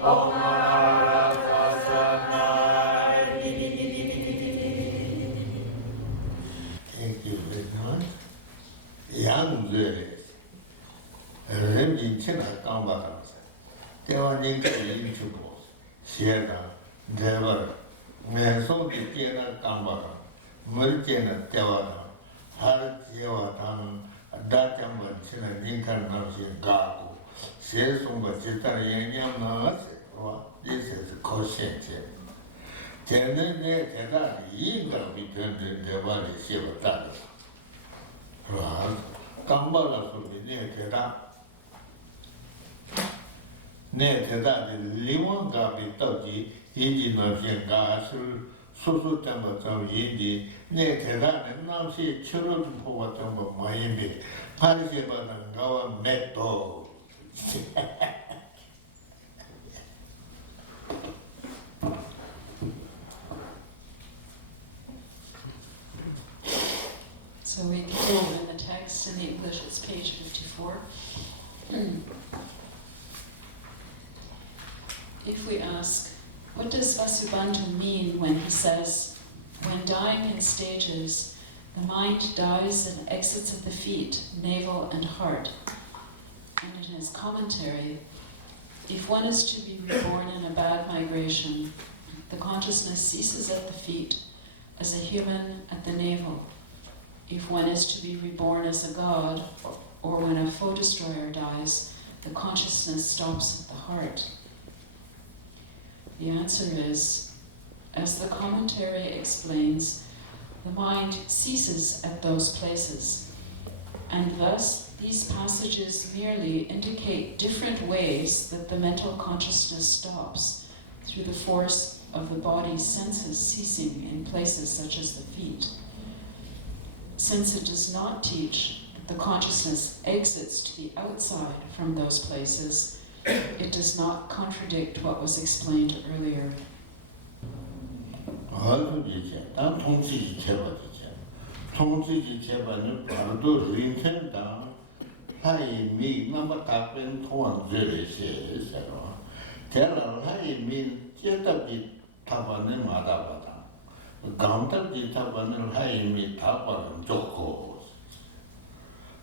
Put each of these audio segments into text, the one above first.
Thank you very much. Young girl. Rinpoche chena kamba. Tewa nyingka yinchubo. Siena, devar. Meso di chena kamba. Mur chena tewa. Har tewa tang. Da chamba chena nyingka namsi gaku. Se sumba chitar yenyam na se. This is caution. Tene ne tena yinga bitun devar shiva tada. Kamba la sumi ne tena. Ne teta de liwan gabi tauji yinji namsien gasul susu tamba tsam yinji ne teta ne namsi churu tupowa tamba mayimbi pariseba nangawa meto. So we continue in the text in the English, it's page 54. If we ask, what does Vasubandhu mean when he says, when dying in stages, the mind dies and exits at the feet, navel and heart? And in his commentary, if one is to be reborn in a bad migration, the consciousness ceases at the feet, as a human at the navel. If one is to be reborn as a god, or when a foe destroyer dies, the consciousness stops at the heart. The answer is, as the commentary explains, the mind ceases at those places, and thus these passages merely indicate different ways that the mental consciousness stops through the force of the body's senses ceasing in places such as the feet. Since it does not teach that the consciousness exits to the outside from those places, it does not contradict what was explained earlier.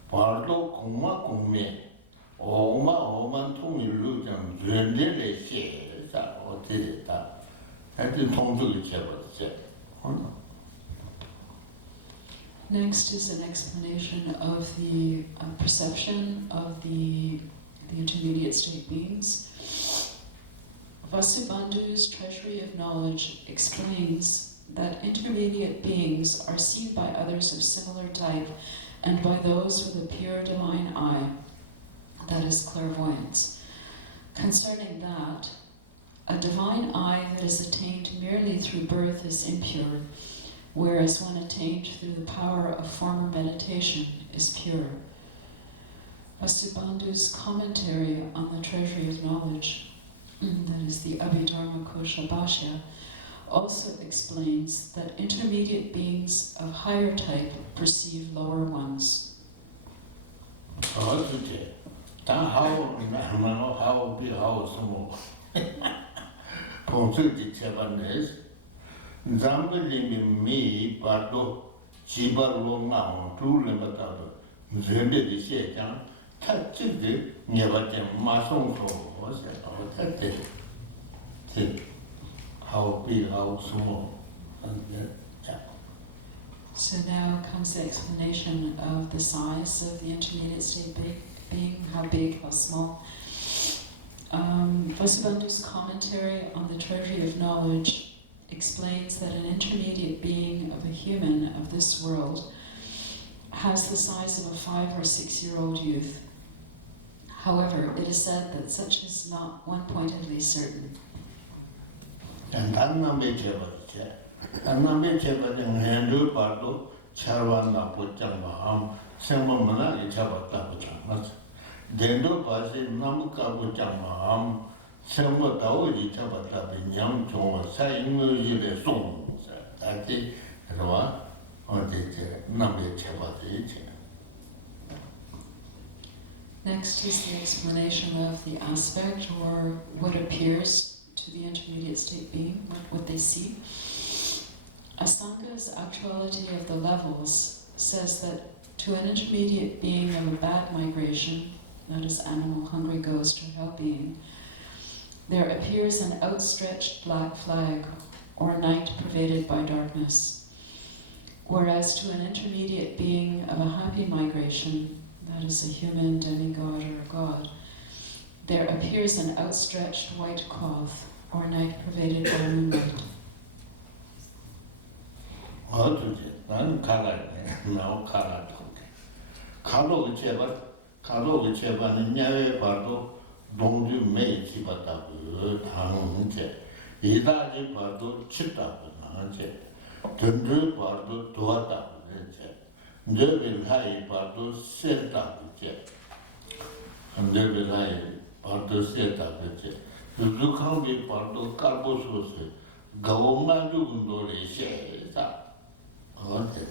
BARDO kuma kumme oman 통일 루장 전례에 시에서 어떻게 다 하여튼 통속을 쳐봤지. Next is an explanation of the perception of the intermediate state beings. Vasubandhu's Treasury of Knowledge explains that intermediate beings are seen by others of similar type and by those with a pure divine eye, that is clairvoyance. Concerning that, a divine eye that is attained merely through birth is impure, whereas one attained through the power of former meditation is pure. Vasubandhu's commentary on the Treasury of Knowledge, that is the Abhidharma Kosha Bhashya, also explains that intermediate beings of higher type perceive lower ones. How small. So now comes the explanation of the size of the intermediate state being, how big, how small. Vasubandhu's commentary on the Treasury of Knowledge explains that an intermediate being of a human of this world has the size of a 5 or 6 year old youth. However, it is said that such is not one-pointedly certain. And Aname Chebating Hindu Bardo, Charwana Puchama, Semamana, Chabata Puchamas. Dendo Pasi Namuka Puchama, Semba Taoji Chabata, Yam Chong, Saying the songs. That is Roa or the Name Chabati. Next is the explanation of the aspect, or what appears to the intermediate state being, what they see. Asanga's Actuality of the Levels says that to an intermediate being of a bad migration, that is animal, hungry ghost, or hell being, there appears an outstretched black flag, or night pervaded by darkness. Whereas to an intermediate being of a happy migration, that is a human, demigod, or a god, there appears an outstretched white cloth, or night pervaded by moonlight. 나는 가로 제발 냐외 봐도 동주 매치 받다고 당제 이다지 봐도 치다고 나한테 던져 봐도 도왔다고 이제 너를 하이 봐도 셌다고 이제 너를 하이 봐도 셌다고 이제 누구한테 봐도 깔보소서 가오만 죽은 노래 셰다 어때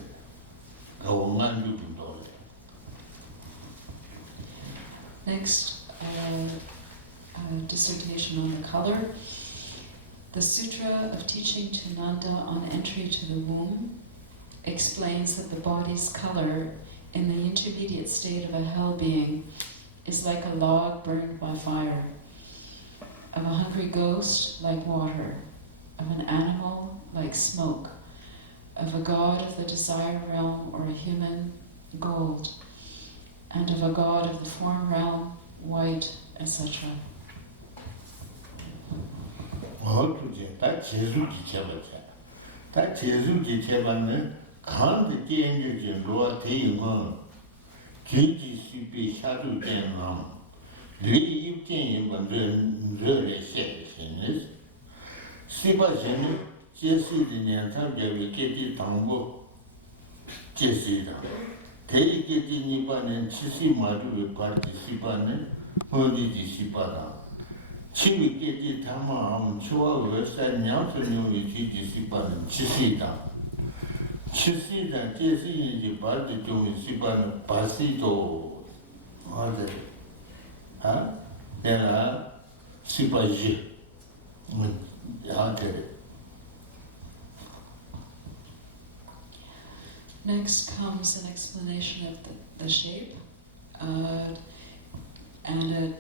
가오만 죽은 노래. Next, dissertation on the color. The Sutra of Teaching to Nanda on Entry to the Womb explains that the body's color in the intermediate state of a hell being is like a log burned by fire, of a hungry ghost like water, of an animal like smoke, of a god of the desire realm or a human, gold, and of a god of the form realm, white, etc. 다 제수지 제발자. 다 제수지 제발은 간데 깨인지 로아 대응은 진지 시비 샤도 되는 리 입견이 먼저 저래 셰신스 시바제는 제시디냐 참여비 깨지 당고 제시다. 대리깨지 니바는 치시 마루의 파티 시바는 어디지 시바다. 치미 깨지 담아하면 좋아하고 쌀냥스님이 지지 시바는 치시다. 치시다 제시인지 바지 좀 시바는 바시도 어디 내가 시바지 야한테. Next comes an explanation of the shape, and it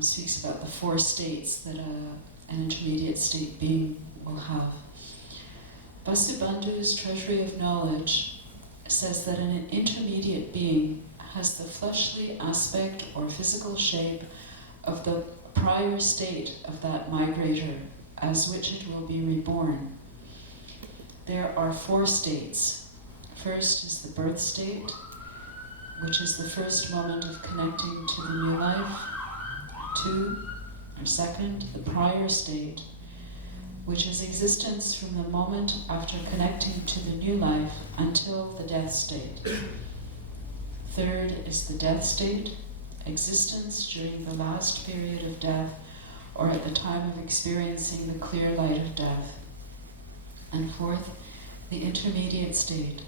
speaks about the four states that an intermediate state being will have. Vasubandhu's Treasury of Knowledge says that an intermediate being has the fleshly aspect or physical shape of the prior state of that migrator, as which it will be reborn. There are four states. First is the birth state, which is the first moment of connecting to the new life. Second, the prior state, which is existence from the moment after connecting to the new life until the death state. Third is the death state, existence during the last period of death or at the time of experiencing the clear light of death. And fourth, the intermediate state,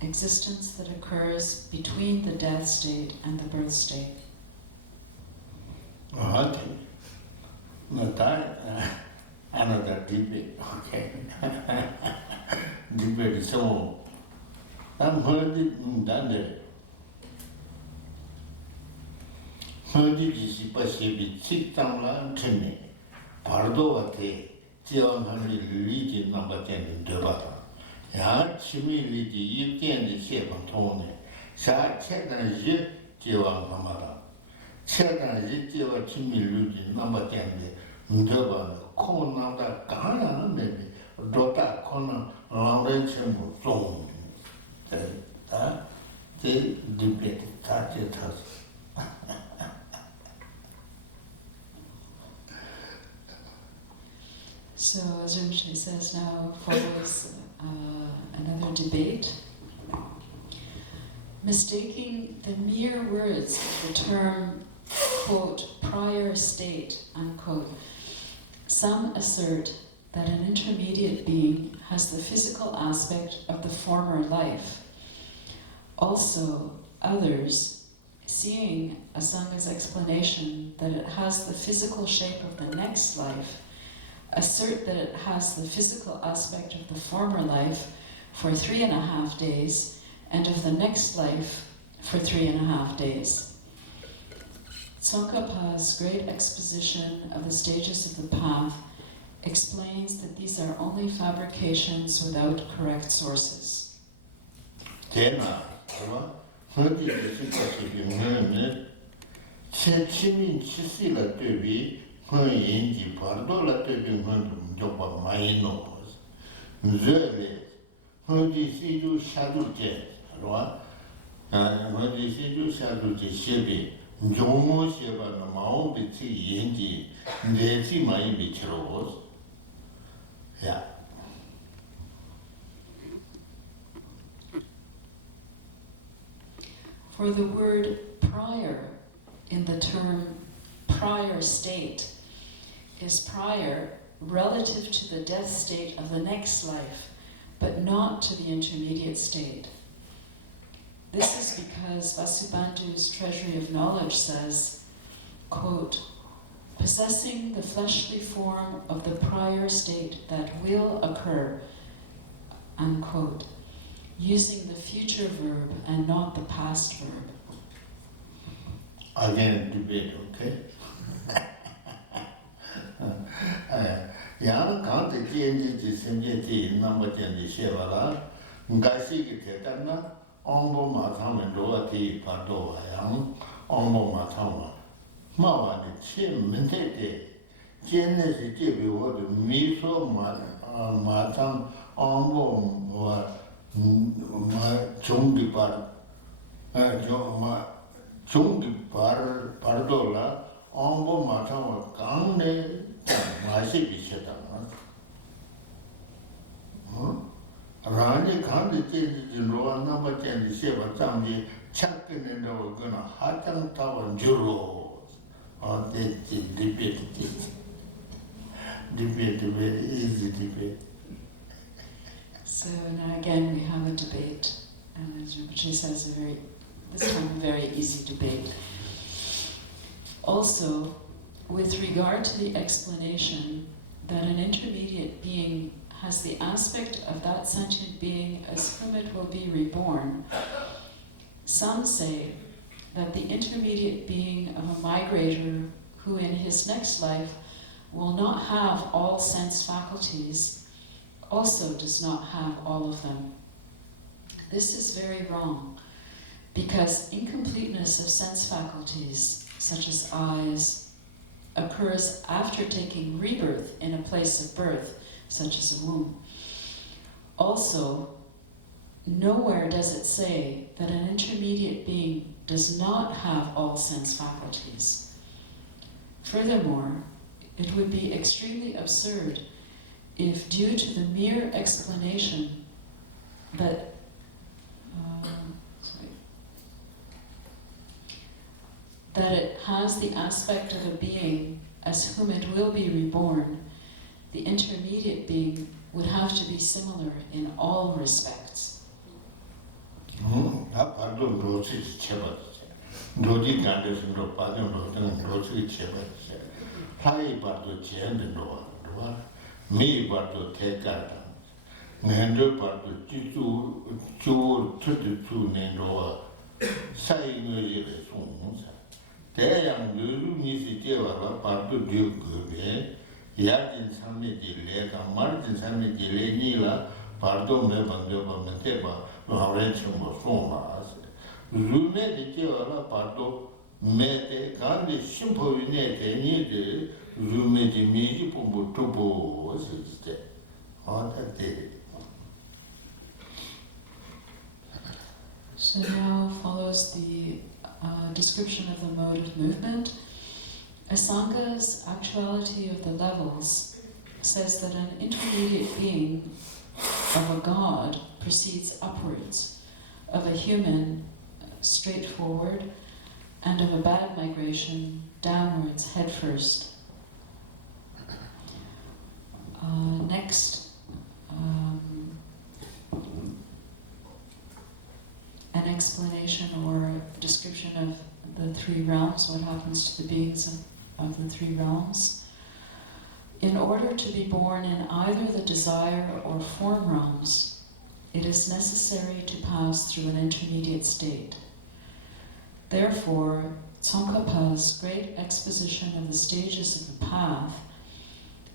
existence that occurs between the death state and the birth state. Okay. No, that another debate. Okay. Debate is so. I'm heard it done. Heard it is possibly sit down and tell me. BARDO at the Jamayang religion number 10 in the battle. 야, 치밀리지 입견의 세번 통해 자 체단지 제왕 하마다 체단지 제와 치밀리지 넘어 때문에 문제가 코나다 가나는데 도다 코나 라우렌 첨부 좀 다 제 디베트 다제 타스. So, as Rinpoche says, now follows another debate. Mistaking the mere words of the term, quote, prior state, unquote, some assert that an intermediate being has the physical aspect of the former life. Also, others, seeing a Sangha's explanation that it has the physical shape of the next life, assert that it has the physical aspect of the former life for 3.5 days, and of the next life for 3.5 days. Tsongkhapa's great exposition of the stages of the path explains that these are only fabrications without correct sources. Yeah. For the word prior in the term prior state is prior relative to the death state of the next life, but not to the intermediate state. This is because Vasubandhu's Treasury of Knowledge says, quote, possessing the fleshly form of the prior state that will occur, unquote, using the future verb and not the past verb. Again, debate, okay? Yang kan de jian ji sen jie ji na mo jian ji xie ba la, ga xi ge te dan na, ong bo ma tang men ro ti pa do yang, ong bo ma tang ma. Ma wa de qi men de de, jian ne shi ji bi wo de mi so ma tang ong bo wa ma chung di par, chung di par do la, ong bo ma tang wa gang ne 마시 비슷하다. 라니 간데 제지 로아 넘어 제지 세바 장지 착근는다고 그나 하장 타원 주로 데지 디베트 very easy debate. So now again we have a debate, and as Rinpoche says, this time a very easy debate. Also, with regard to the explanation that an intermediate being has the aspect of that sentient being as whom it will be reborn, some say that the intermediate being of a migrator who in his next life will not have all sense faculties also does not have all of them. This is very wrong, because incompleteness of sense faculties, such as eyes, occurs after taking rebirth in a place of birth, such as a womb. Also, nowhere does it say that an intermediate being does not have all sense faculties. Furthermore, it would be extremely absurd if, due to the mere explanation that that it has the aspect of a being as whom it will be reborn, the intermediate being would have to be similar in all respects. 대양 누르미시 제와라 바도 듀그베 야진 삼미지 레가 마르진 삼미지 레니라 바도 메반도 바멘테바 노하렌치 뭐 송마스 루메데 제와라 바도 메데 간데 심포위네 데니데 루메지 미지 pombo tobo siste 어때. So now follows the description of the mode of movement. Asanga's actuality of the levels says that an intermediate being of a god proceeds upwards, of a human straight forward, and of a bad migration downwards head first. Next, an explanation or description of the three realms, what happens to the beings of the three realms. In order to be born in either the desire or form realms, it is necessary to pass through an intermediate state. Therefore, Tsongkhapa's great exposition of the stages of the path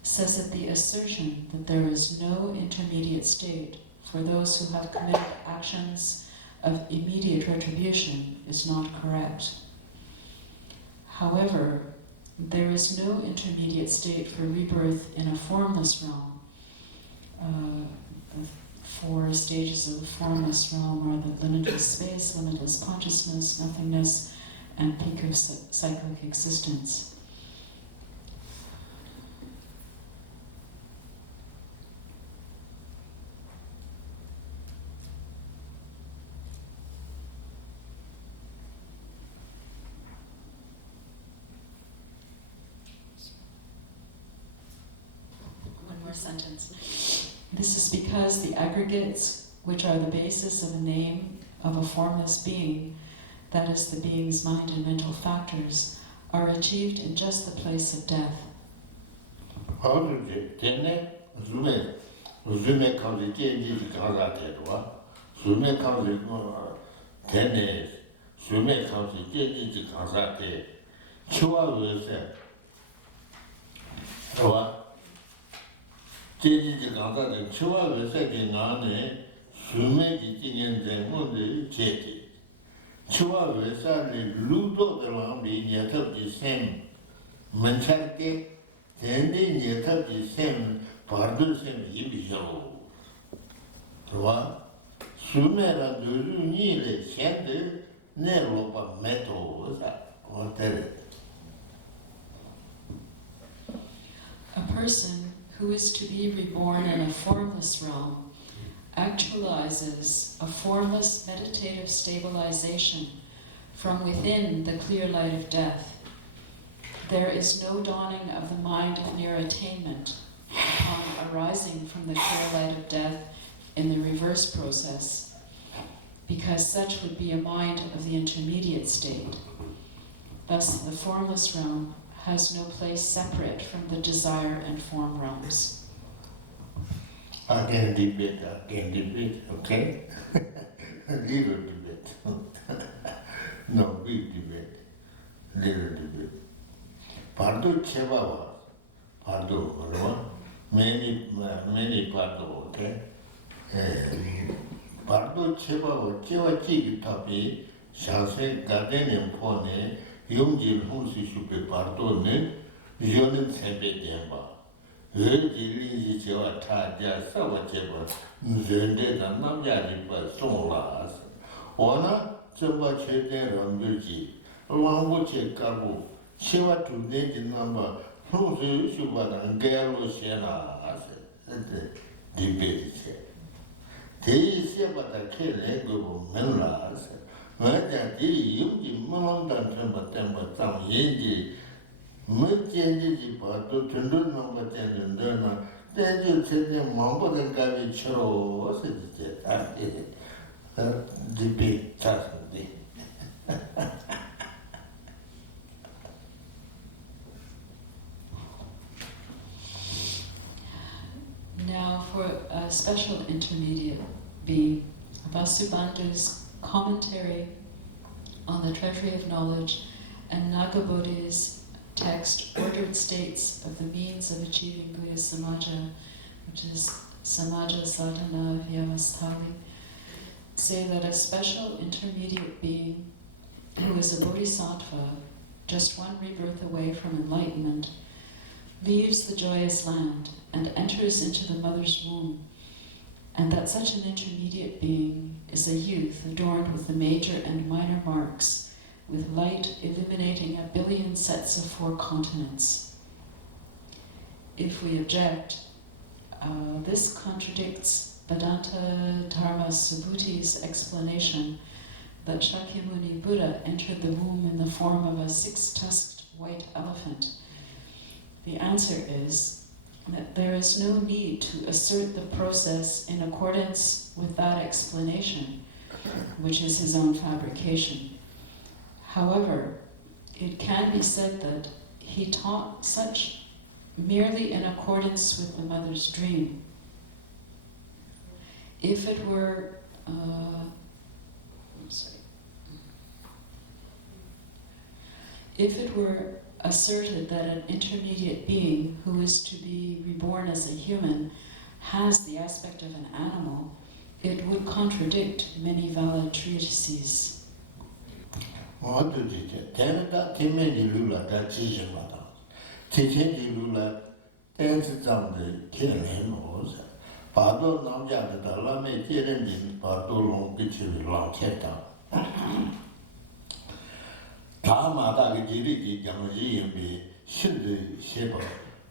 says that the assertion that there is no intermediate state for those who have committed actions of immediate retribution is not correct. However, there is no intermediate state for rebirth in a formless realm. The four stages of the formless realm are the limitless space, limitless consciousness, nothingness, and peak of cyclic existence. One more sentence. This is because the aggregates, which are the basis of a name of a formless being, that is the being's mind and mental factors, are achieved in just the place of death. Chua Vesa Ludo the Lambi Nietab the same Mancharke, Tendi Nietab the same Pardo same Ibio. Sumera Duru Nile Shende Neropa Meto was that or A person who is to be reborn in a formless realm actualizes a formless meditative stabilization from within the clear light of death. There is no dawning of the mind of near attainment upon arising from the clear light of death in the reverse process, because such would be a mind of the intermediate state. Thus, the formless realm has no place separate from the desire and form realms. Again debate, okay? Little debate. No, big debate. Little debate. Pardo Chebawa. Pardo, many Pardo, okay? Pardo Chebawa, Chewa Chigi Tapi, Shanse Garden Pone, Yongjil Hunsi Shupe Pardo Ne, Jonin Sembe Demba. Really, Chewa Taja, Sawa Cheba, Zende, and Namjari, but Sonlas. Ona, Chewa Chede Rambuji, Lambuche Kabu, Chewa to Nate number, Hunsi Shuban and Galo Siena, debate. They say about the killing of Menlas. When that day, you Malandan Temper, some Yeji. Much changes about to turn number 10 and then you said the Mambo and Gavi Choro was it? Debate Saturday. Now for a special intermediate being, Vasubandhu's commentary on the Treasury of Knowledge and Nagabodhi's text ordered states of the means of achieving Guya Samaja, which is Samaja Sadhana Vyavasthali, say that a special intermediate being who is a bodhisattva, just one rebirth away from enlightenment, leaves the joyous land and enters into the mother's womb, and that such an intermediate being is a youth adorned with the major and minor marks, with light illuminating 1 billion sets of 4 continents. If we object, this contradicts Vedanta Dharma Subhuti's explanation that Shakyamuni Buddha entered the womb in the form of a 6-tusked white elephant. The answer is that there is no need to assert the process in accordance with that explanation, which is his own fabrication. However, it can be said that he taught such merely in accordance with the mother's dream. If it were asserted that an intermediate being who is to be reborn as a human has the aspect of an animal, it would contradict many valid treatises. BARDO namja de la me jeren din BARDO long bichi lang cheta ta ma da ge ji ji jang ji yin bi shin de xie ba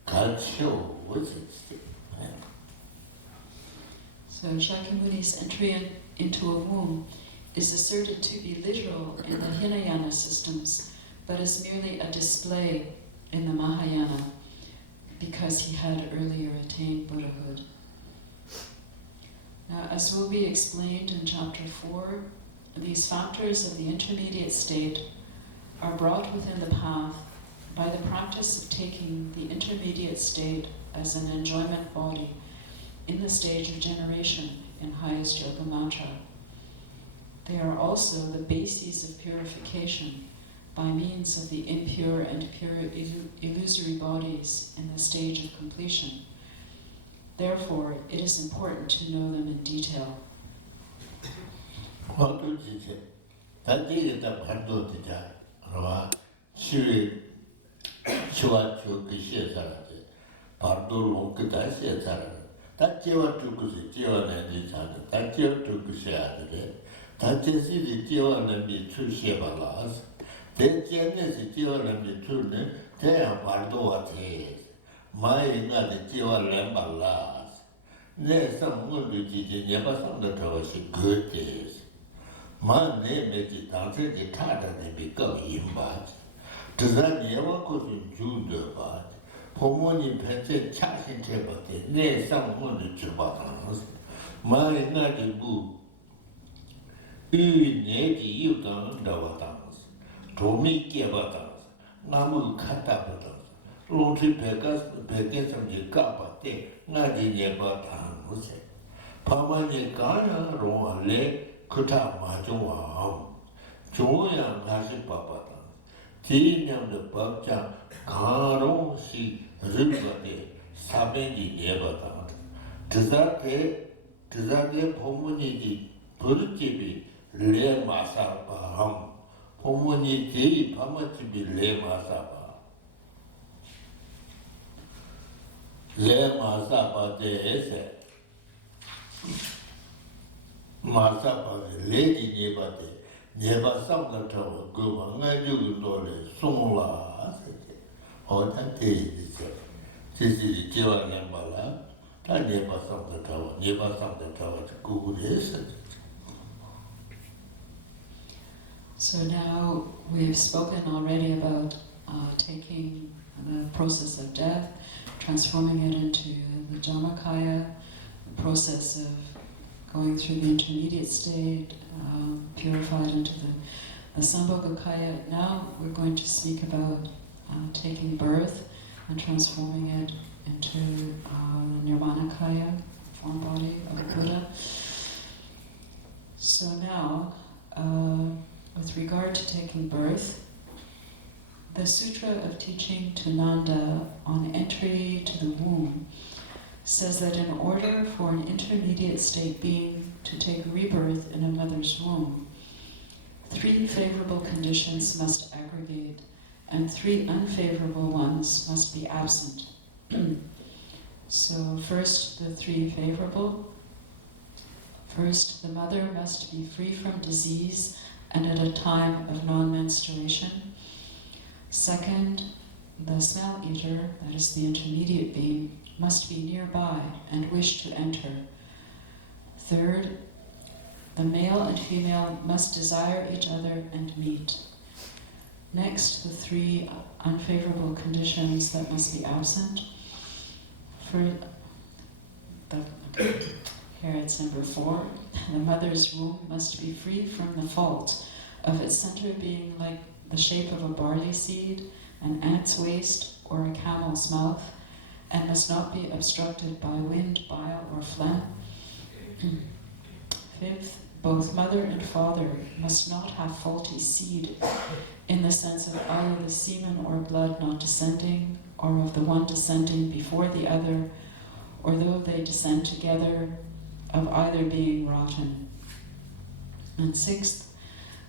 ga qiu wo zi. So Shakyamuni's entry into a womb is asserted to be literal in the Hinayana systems, but is merely a display in the Mahayana because he had earlier attained Buddhahood. Now, as will be explained in chapter 4, these factors of the intermediate state are brought within the path by the practice of taking the intermediate state as an enjoyment body in the stage of generation in highest yoga mantra. They are also the bases of purification by means of the impure and pure illusory bodies in the stage of completion. Therefore, it is important to know them in detail. Ne sam ngundu ji nyeba sam da tawa shi good days. Ma ne me ji tangse ji tada ne bi kaw yin ba. Tza nyeba ko sun ju de ba. Pomo ni penche cha shin che ba te ne sam ngundu ju ba tangse. Ma nga ji bu yu ne ji yu tang da wa tangse. Tomi ke ba tangse. Namu kata ba tangse. Longchi peke sam ji ka ba te nga ji nyeba tang. Pamani Gana Roma Le Kuta Majua Joya Nasi Papa Tinam the Bakja Karo Si Ribate Sabendi Nebata Tizake Pomuni Puritibi Le Masapa Ham Pomuni Pamatibi Le Masapa Le Masapa de Ese Masapa lady nebate, never some the tower, go on, I do the Songla. Or that day, this is Jiva Nambala, that never some the tower, never some the tower to go this. So now we've spoken already about taking the process of death, transforming it into the Jamakaya, the process of going through the intermediate state, purified into the Sambhogakaya. Now we're going to speak about taking birth and transforming it into the Nirvanakaya, form body of the Buddha. So now, with regard to taking birth, the Sutra of Teaching to Nanda on entry to the womb says that in order for an intermediate state being to take rebirth in a mother's womb, 3 favorable conditions must aggregate and 3 unfavorable ones must be absent. So first, the 3 favorable. First, the mother must be free from disease and at a time of non-menstruation. Second, the smell eater, that is the intermediate being, must be nearby and wish to enter. Third, the male and female must desire each other and meet. Next, the 3 unfavorable conditions that must be absent. Here it's number 4. The mother's womb must be free from the fault of its center being like the shape of a barley seed, an ant's waist, or a camel's mouth, and must not be obstructed by wind, bile, or phlegm. Fifth, both mother and father must not have faulty seed, in the sense of either the semen or blood not descending, or of the one descending before the other, or though they descend together, of either being rotten. And sixth,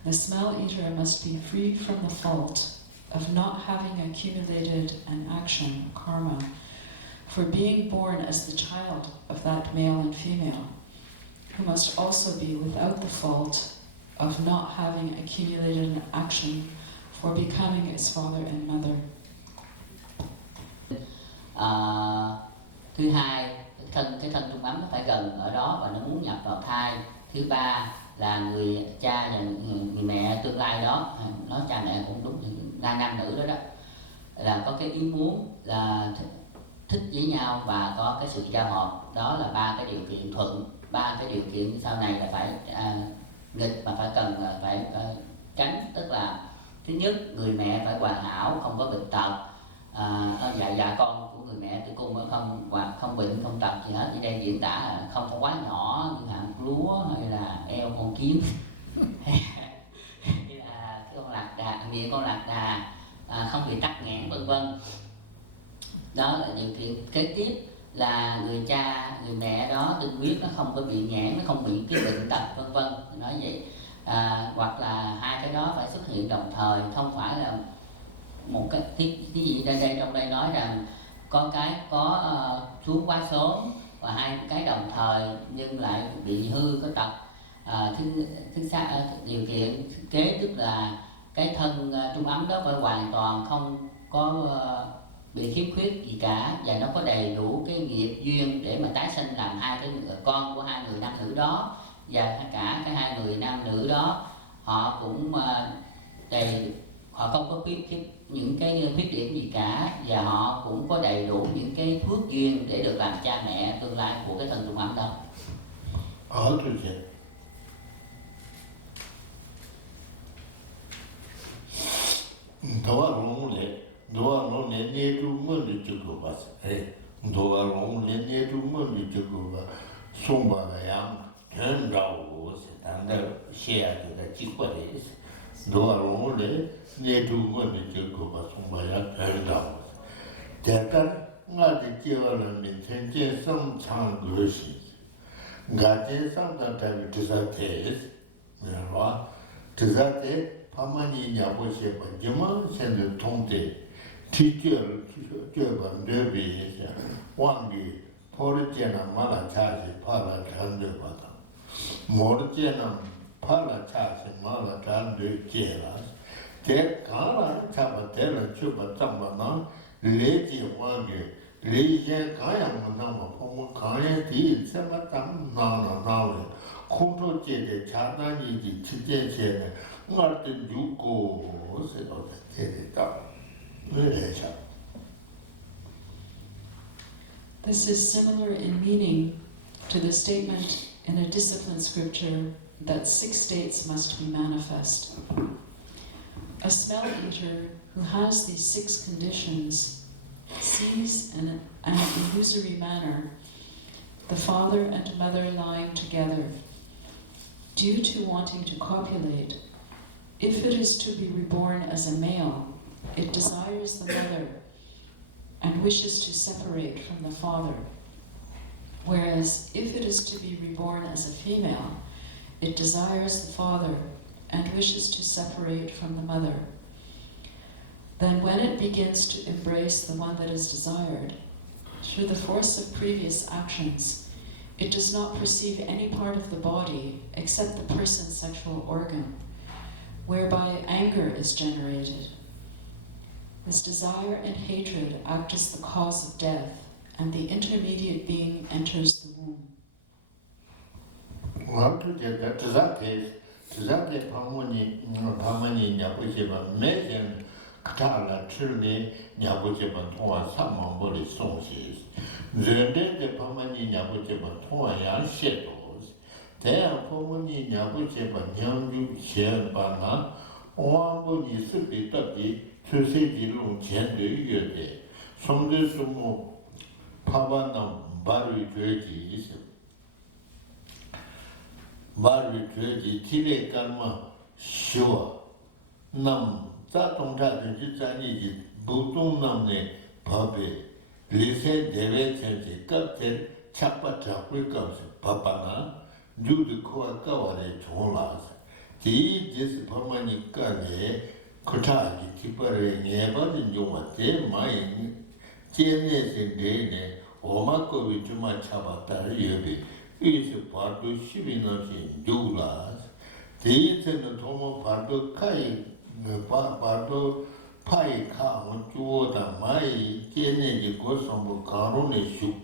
the smell eater must be freed from the fault of not having accumulated an action, karma, for being born as the child of that male and female, who must also be without the fault of not having accumulated an action for becoming its father and mother. Thứ hai, cái thân trung ấm nó phải gần ở đó và nó muốn nhập vào thai. Thứ ba là người cha và người mẹ tương lai đó, nói cha mẹ cũng đúng, nam nữ đó là có cái ý muốn là thích với nhau và có cái sự giao hợp. Đó là ba cái điều kiện thuận. Ba cái điều kiện sau này là phải nghịch mà phải cần phải tránh, tức là thứ nhất, người mẹ phải hoàn hảo, không có bệnh tật, dạ con của người mẹ tử cung không bệnh không tật gì hết. Ở đây diễn tả là không có quá nhỏ như hạt lúa hay là eo con kiến hay là con lạc đà, miệng con lạc đà, không bị tắc nghẽn vân vân. Đó là điều kiện. Kế tiếp là người cha người mẹ đó tinh huyết nó không có bị nghẽn, nó không bị cái bệnh tật vân vân, nói vậy. Hoặc là hai cái đó phải xuất hiện đồng thời, không phải là một cái gì đây trong đây nói rằng con cái có xuống quá sớm và hai cái đồng thời nhưng lại bị hư có tật. Điều kiện kế tức là cái thân trung ấm đó phải hoàn toàn không có bị khiếm khuyết gì cả, và nó có đầy đủ cái nghiệp duyên để mà tái sinh làm hai cái con của hai người nam nữ đó, và cả cái hai người nam nữ đó họ cũng họ không có những cái khuyết điểm gì cả, và họ cũng có đầy đủ những cái phước duyên để được làm cha mẹ tương lai của cái thân trung ấm đó. Doa long le ne tu mo le chuko bas. Doa long le ne tu mo le chuko ba. Somba ga yang ten rao se tanda share de la chikwa de. Doa long le ne tu mo le chuko ba somba ya ten rao. Tekan nga de jiwa la ne chen chen sam chang go shi. Nga chen sam da ta bi tsa te. Wa tsa te pamani nya bo she ba jima sen de tong de. Teacher bandebi wangi porjena mala chaji pala chande bata morjena pala chaji mala chande jela te kala chaba tela chuba tamba na leji wangi leji kaya manama pomo kaya di sema tam na nawe kunto jede chadani ji chije jede ngarte juko se do te ta. This is similar in meaning to the statement in a discipline scripture that 6 states must be manifest. A smell eater who has these 6 conditions sees in an illusory manner the father and mother lying together. Due to wanting to copulate, if it is to be reborn as a male, it desires the mother and wishes to separate from the father. Whereas if it is to be reborn as a female, it desires the father and wishes to separate from the mother. Then when it begins to embrace the one that is desired, through the force of previous actions, it does not perceive any part of the body except the person's sexual organ, whereby anger is generated. This desire and hatred act as the cause of death, and the intermediate being enters the womb. 오한분이 습이 답이 주세지롱 젠도유대 성대수모 파반남 바르 죄지 있어 바르 죄지 티레 karma 쉬워 남 자동차든지 자니지 보통 남네 법에 리세 대외 전체 깍들 착바 잡을 값이 바빠나 누드 코아까와래 종라서 디 제스 퍼마니까네 코타기 티퍼를 예바든 용한테 많이 제네신데네 오마코비 주마 차바타를 여비 이스 바르도 12년씩 누라서 디에는 도모 바르도 카이 바르도 파이 카운 주어다 마이 제네지 고성부 가론의 슈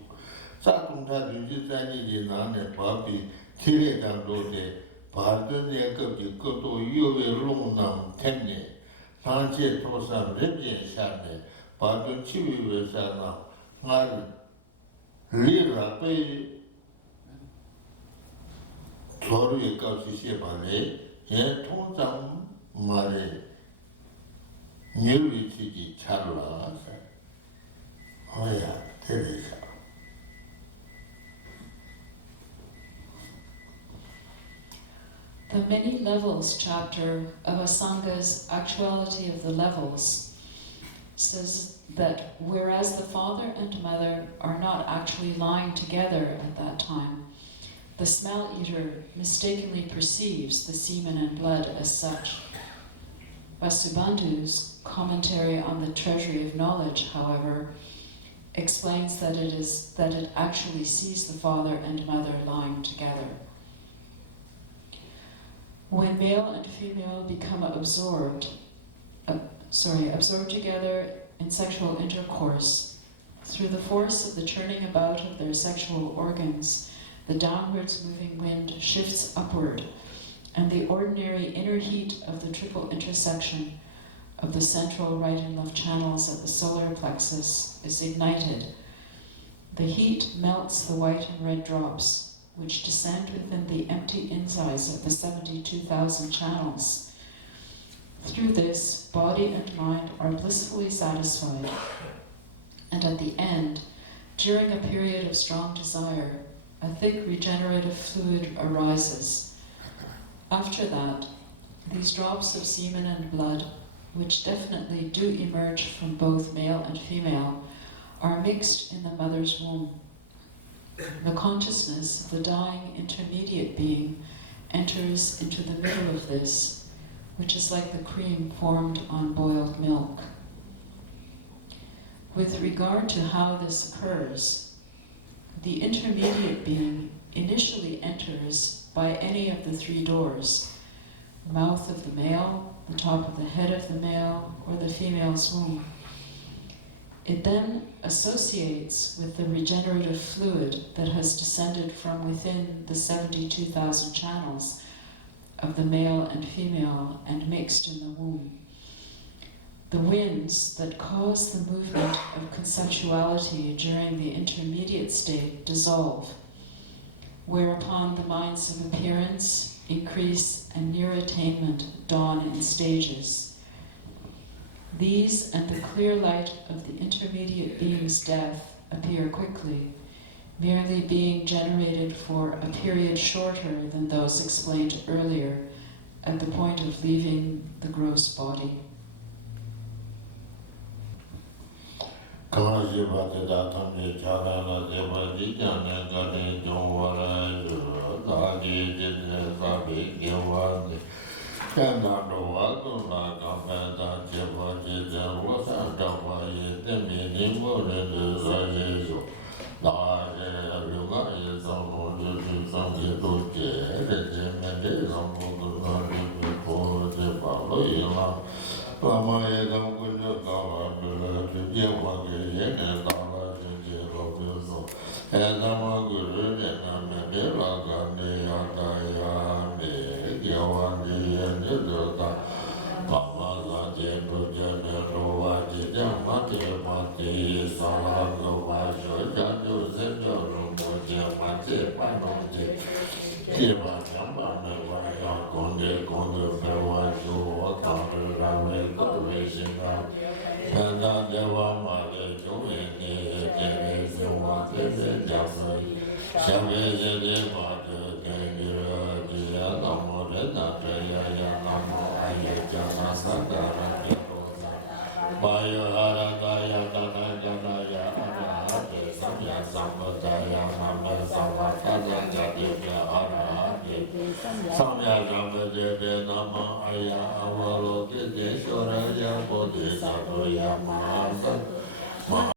자동차든지 자니지 나네 바비 티레장도데 바르드네 급이 그도 유외 롱남 텐네 산체 토산 렌제 샤네 바르 치위외 샤나 말 리라베 저르의 값이 시바네 예 통장 말에 뉘리치기 잘라서 어야 데레사 The Many Levels chapter of Asanga's Actuality of the Levels says that whereas the father and mother are not actually lying together at that time, the smell eater mistakenly perceives the semen and blood as such. Vasubandhu's commentary on the Treasury of Knowledge, however, explains that it actually sees the father and mother lying together. When male and female become absorbed together in sexual intercourse, through the force of the turning about of their sexual organs, the downwards moving wind shifts upward, and the ordinary inner heat of the triple intersection of the central right and left channels at the solar plexus is ignited. The heat melts the white and red drops, which descend within the empty insides of the 72,000 channels. Through this, body and mind are blissfully satisfied, and at the end, during a period of strong desire, a thick regenerative fluid arises. After that, these drops of semen and blood, which definitely do emerge from both male and female, are mixed in the mother's womb. The consciousness of the dying intermediate being enters into the middle of this, which is like the cream formed on boiled milk. With regard to how this occurs, the intermediate being initially enters by any of the three doors: mouth of the male, the top of the head of the male, or the female's womb. It then associates with the regenerative fluid that has descended from within the 72,000 channels of the male and female and mixed in the womb. The winds that cause the movement of conceptuality during the intermediate state dissolve, whereupon the minds of appearance, increase, and near attainment dawn in stages. These and the clear light of the intermediate being's death appear quickly, merely being generated for a period shorter than those explained earlier at the point of leaving the gross body.